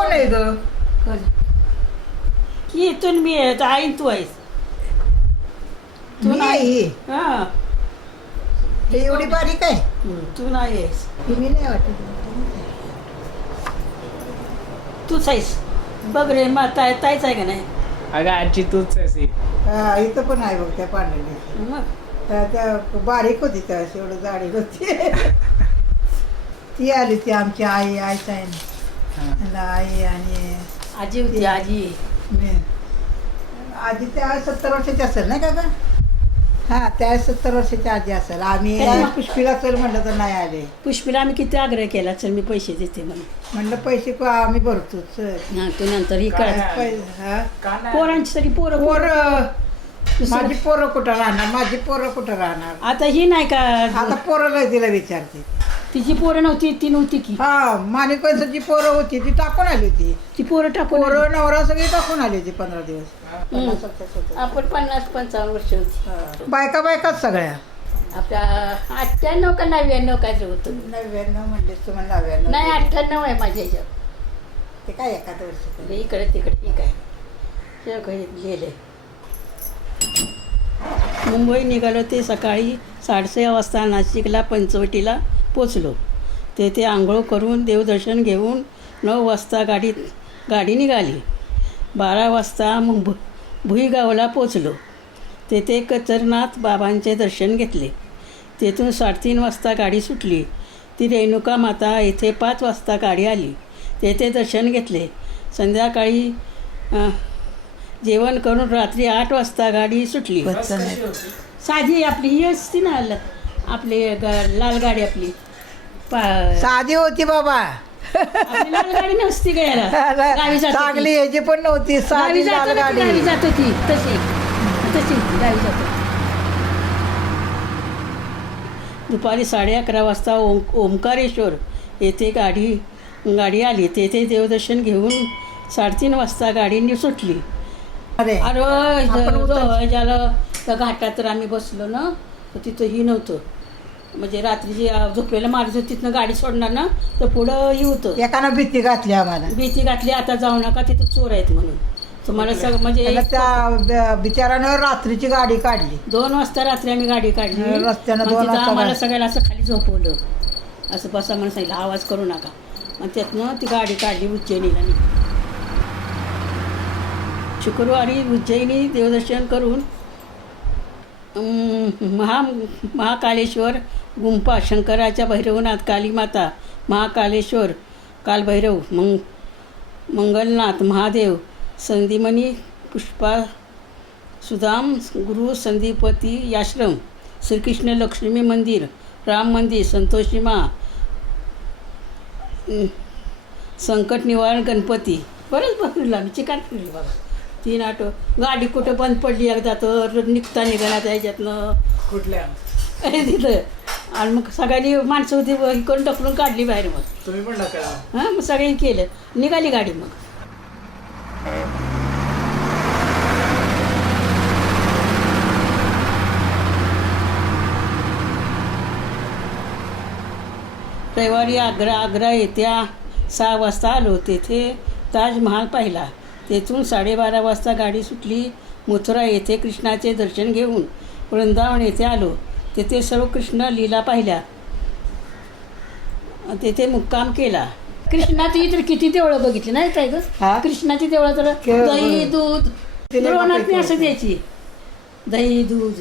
कोण आहे ग? की इथून मी आहे तर आई तू आहेस. तू मी आहे नाही. ही. हा हे एवढी बारीक आहे? तू नाही आहेस. ही मी नाही वाटत. तूच आहेस. बघ रे ताईच आहे का नाही. अगं आजी तूच आहेस ही. हा इथं पण आहे बघ त्या पांढऱ्या. मग त्या बारीक होती त्या एवढं जाडी होती. ती आली ती आमची आईच आहे ना. आई आणि आजी होती आजी. आजी त्या 70 वर्षाची असेल नाही का? हा त्या 70 वर्षाची आजी असेल. आम्ही पुष्पीला चल म्हणलं तर नाही आले. पुष्पीला आम्ही किती आग्रह केला चल मी पैसे देते म्हणून. म्हणलं पैसे आम्ही भरतो चल. हा तू नंतर ही काय पोरांची तरी पोरं माझी पोरं कुठं राहणार? आता ही नाही का आता पोरं तिला विचारते. तिची पोरं नव्हती ती नव्हती की हा माणिकांची पोरं होती ती टाकून आली होती. ती पोरं टाकून पोरं नवरा सगळी टाकून आली होती 15 दिवस. आपण 50-55 वर्ष होती. बायकाच सगळ्या. आपल्या 98 का 99 काय होतं. 99 म्हणले तुम्हाला 99 नाही 98 आहे माझ्या ह्याच्यावर. ते काय एखाद वर्ष इकडे तिकडे ठीक आहे. सगळे लिहिले. मुंबई निघालो ते सकाळी 6:30 वाजता नाशिकला पंचवटीला पोचलो. तेथे आंघोळ करून देवदर्शन घेऊन 9 वाजता गाडी निघाली. 12 वाजता भुईगावला पोचलो. तेथे कचरनाथ बाबांचे दर्शन घेतले. तेथून 3:30 वाजता गाडी सुटली. ती रेणुका माता येथे 5 वाजता गाडी आली. तेथे दर्शन घेतले. संध्याकाळी जेवण करून रात्री 8 वाजता गाडी सुटली. साधी आपली ही असती ना आपली लाल गाडी आपली साधी होती बाबा. आपली लाल गाडी नसती गायला गावी जात चांगली ह्याची पण नव्हती साधी लाल गाडी. गावी जात होती तशी गावी जात होती. दुपारी 11:30 वाजता ओंकारेश्वर येथे गाडी आली. तेथे देवदर्शन घेऊन 3:30 वाजता गाडी सुटली. अरे ज्याला त्या घाटात तर आम्ही बसलो ना तर तिथं ही नव्हतं. म्हणजे रात्री झोपेला मारत होती तिथनं गाडी सोडणार ना तर पुढं ही होतं. एकानं भीती घातली आम्हाला. भीती घातली आता जाऊ नका तिथं चोर आहेत म्हणून. तुम्हाला सगळं म्हणजे त्या बिचारानं रात्रीची गाडी काढली. 2 वाजता रात्री आम्ही गाडी काढली. रस्त्यानं मग 2 तिथं वाजता आम्हाला सगळ्याला असं खाली झोपवलं. असं बसा म्हणून सांगितलं आवाज करू नका. मग त्यातनं ती गाडी काढली उज्जैनीला. शुक्रवारी उज्जैनी देवदर्शन करून महाकालेश्वर गुंफा शंकराच्या भैरवनाथ कालीमाता महाकालेश्वर कालभैरव मंगलनाथ महादेव संदीमणी पुष्पा सुदाम गुरु संदीपती आश्रम श्रीकृष्ण लक्ष्मी मंदिर राम मंदिर संतोषी मा संकट निवारण गणपती बरंच फिरलो आम्ही. चिकाट फिरलो बाबा. 3 ऑटो. गाडी कुठं बंद पडली एकदा तर निघाला त्याच्यातनं कुठल्या तिथं. आणि मग सगळ्यांनी माणसं होती इकडून ढकलून काढली बाहेर. मग तुम्ही पण नका. हां मग सगळ्यांनी केलं निघाली गाडी. मग रविवारी आग्रा येत्या 6 वाजता आलो. तेथे ताजमहाल पाहिला. तेथून 12:30 वाजता गाडी सुटली. मथुरा येथे कृष्णाचे दर्शन घेऊन वृंदावन येथे आलो. तेथे सर्व कृष्ण लीला पाहिल्या. तेथे मुक्काम केला. कृष्णाची तर किती देवळं बघितली नाही काय गं. कृष्णाची देवळं तर दही दूध द्रोणात मी असं द्यायची. दही दूध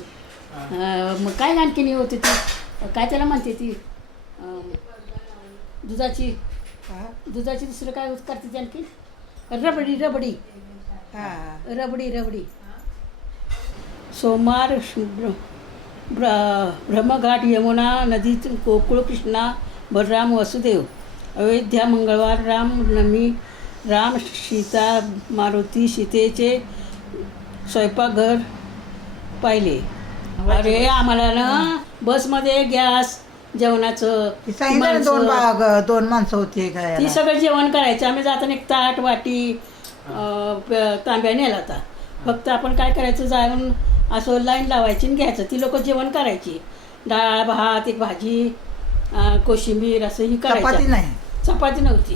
मग काय आणखीन होती ती काय त्याला म्हणते ती दुधाची दुसरं काय करते ती आणखी रबडी सोमवार ब्रह्मघाट यमुना नदीतून गोकुळ कृष्णा बलराम वसुदेव अयोध्या मंगळवार रामनवमी राम सीता मारुती सीतेचे स्वयंपाकघर पाहिले. अरे आम्हाला ना बसमध्ये गॅस जेवणाचं 2 माणसं होती. ती सगळं जेवण करायचं. आम्ही जाताना एक ताट वाटी तांब्या नेला होता. फक्त आपण काय करायचं जाऊन असं लाईन लावायची आणि घ्यायचं. ती लोक जेवण करायची. डाळ भात एक भाजी कोशिंबीर असं ही करायची. चपाती नाही. चपाती नव्हती.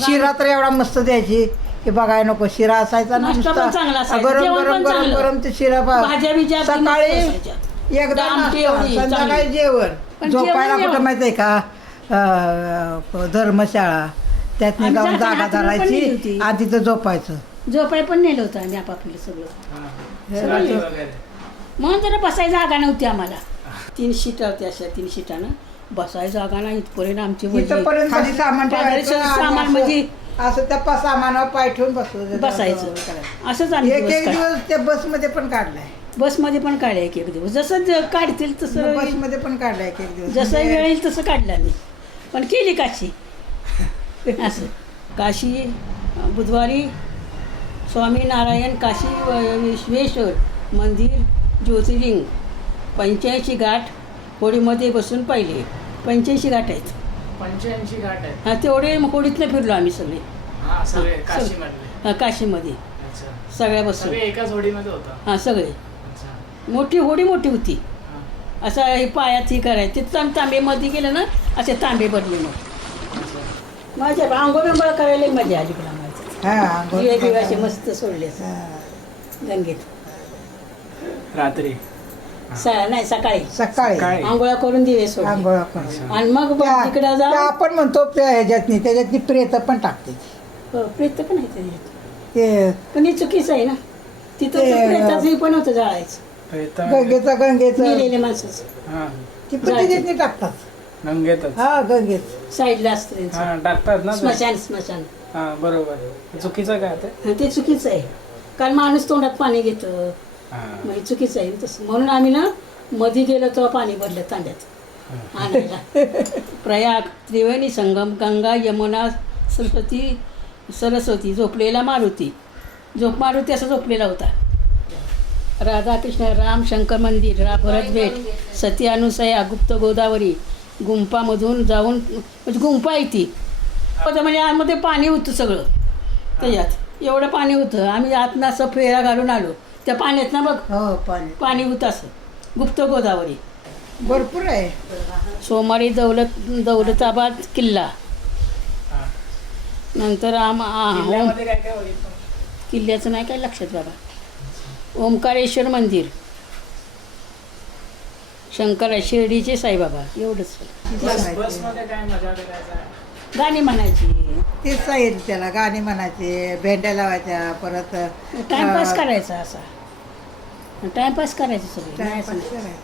शिरा तर एवढा मस्त द्यायची की बघायला नको. शिरा असायचा ना नाश्ता पण चांगला नुसता. असायचा, गरम जेवण गरम पण गरम चांगलं. गरम ते शिरा भाज्या बिज्या अगदी मस्त सकाळी असायच्या. एकदा आमटी नाश्ता, एवढी संध्याकाळी चांगली. जेवण. पण झोपायला जेवण कुठं एवढं. माहिती आहे का धर्मशाळा त्यातनी आम्ही जाऊन जाताना जागा हातरून पण नेली होती. धरायची आणि तिथं झोपायचं. झोपाय पण नेलं होतं आम्ही आपापलं सगळं. रात्री वगैरे म्हणून जरा बसायची जागा नव्हती आम्हाला. 3 शीटा होत्या, अशा 3 शीटानं बसायची जागा नाही. इथपर्यंत आमची वजी. इथंपर्यंत खाली सामान ठेवायचं पाजारीचं आणि सामान असं- म्हणजे असं त्या सामानावर पाय ठेवून बसलो बसायचं. असंच आम्ही एक दिवस एक काढ- दिवस त्या बसमध्ये पण काढलाय. बसमध्ये पण काढले एक एक दिवस. जसं काढतील तसं बसमध्ये पण काढलाय एक एक दिवस. जसं म्हणजे वेळ येईल तसं काढलं आम्ही. पण केली काशी असं. काशी बुधवारी स्वामीनारायण काशी विश्वेश्वर मंदिर ज्योतिर्लिंग 85 घाट होडीमध्ये बसून पाहिले. 85 घाट आहेत. 85 घाट आहेत. हा तेवढे होडीतनं फिरलो आम्ही सगळे. हा सगळे हा, काशीमधले. हा, काशीमध्ये अच्छा. सगळ्या बसून. सगळे एकाच होडीमध्ये होता. हां सगळे. अच्छा. मोठी होडी मोठी होती. हा. असं हे पायात हे करायचं. तिथं आम्ही तांबेमध्ये गेलं ना असे तांबे भरले मग. अच्छा. माझ्या आंघोळ बिंघोळ करायला मजा आली पण आम्हाला. हा, दिवे बिवे असे मस्त सोडले असं हा. गंगेत. रात्री नाही सकाळी सकाळी सकाळी. आंघोळा करून दिवे सोडले. आंघोळ करून. आणि मग तिकडं त्या जाऊन आपण म्हणतो त्या ह्याच्यातनी प्रेत पण टाकते प्रेत पण आहे त्याच्यात. ते पण हे चुकीचं आहे ना. तिथं ते, प्रेताचं हे पण होतं जाळायचं. गंगेचं मेलेल्या माणसाचं हा ती पण त्याच्यातनी टाकतात. गंगेतच. हा गंगेत साईडला असतं त्यांचं. हा टाकतात ना ते. स्मशान. हा बरोबर. चुकीचं काय ते? आणि ते चुकीचं आहे. कारण माणूस तोंडात पाणी घेतं. हा. मग हे चुकीचं आहे ना तसं. म्हणून आम्ही ना मध्ये गेलो तेव्हा पाणी भरलं तांब्यात आणायला. प्रयाग त्रिवेणी संगम गंगा यमुना सरस्वती झोपलेला मारुती. मारुती असा झोपलेला होता. राधाकृष्ण राम शंकर मंदिर भरत भेट सती अनुसया गुप्त गोदावरी गुंपामधून जाऊन म्हणजे गुंफा आहे ती. म्हणजे आतमध्ये पाणी होतं सगळं त्याच्यात. एवढं पाणी होतं. आम्ही आतनं असं फेरा घालून आलो त्या पाण्यात ना बघ. हो पाणी होतं असं गुप्त गोदावरी. भरपूर आहे. सोमवारी दौलताबाद किल्ला. हा. नंतर किल्ल्यामध्ये काय काय बघितलं? किल्ल्याचं नाही काय लक्षात बाबा. ओंकारेश्वर मंदिर शंकर शिर्डीचे साईबाबा एवढंच. बसमध्ये काय मजा करायचा? गाणी म्हणायची. तेच सांगितलं त्याला. गाणी म्हणायचे, भेंड्या लावायच्या, परत टाइमपास करायचा असा. टाइमपास करायचं सगळं. नाही असं टाइमपास नाही.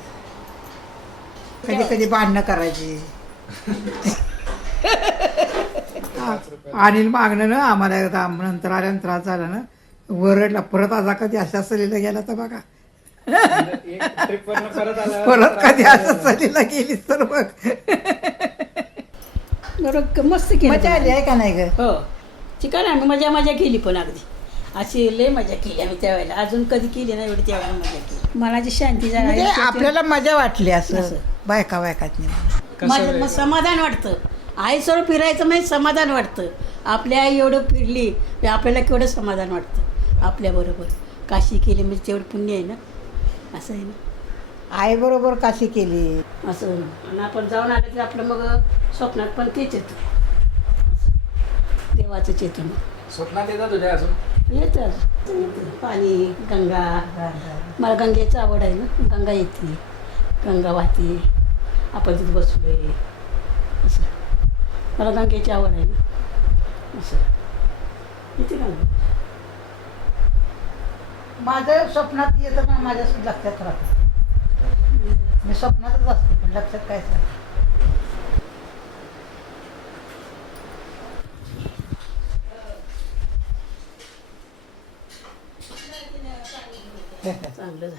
करायचं. कधी कधी भांडणं करायची. अनिल मागणं ना आम्हाला एकदा नंतर आल्यानंतर त्रास झाला ना वरडला. परत आता कधी अशा सलीला गेला तर बघा. एक ट्रिप परत आला. परत कधी अशा सलीला गेली तर बघ. बरोबर मस्त केली. मजा आली आहे का नाही ग? हो चिकन आम्ही मजा केली पण अगदी अशी लय मजा केली आम्ही त्यावेळेला. अजून कधी केली नाही एवढी त्यावेळेला मजा केली. मनाची शांती म्हणजे झाली. आपल्याला मजा वाटली असं असं. बायकातनी. माझं समाधान वाटतं. आईसोबत फिरायचं म्हणजे समाधान वाटतं. आपल्या आई एवढं फिरली आपल्याला केवढं समाधान वाटतं आपल्याबरोबर. काशी केली म्हणजे तेवढं पुण्य आहे ना. असं आहे ना. आई बरोबर काशी केली. असं आणि आपण जाऊन आलं तर आपलं मग स्वप्नात पण तेच येतं. देवाचंच येतं मग. स्वप्नात येतात तुझ्या अजून? येतं पाणी गंगा. मला गंगेची आवड आहे ना. गंगा येते गंगा वाहते आपण तिथे बसलो आहे असं. मला गंगेची आवड आहे ना असं. येते गंगा. माझं स्वप्नात येतं पण माझ्या लक्षात राहतं. मी स्वप्नातच असते पण लक्षात काहीच नाही. चांगलं झालं.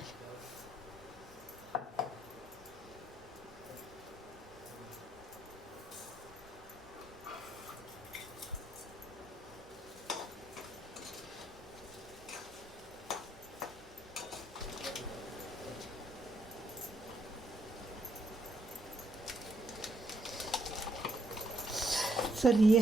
चल ये.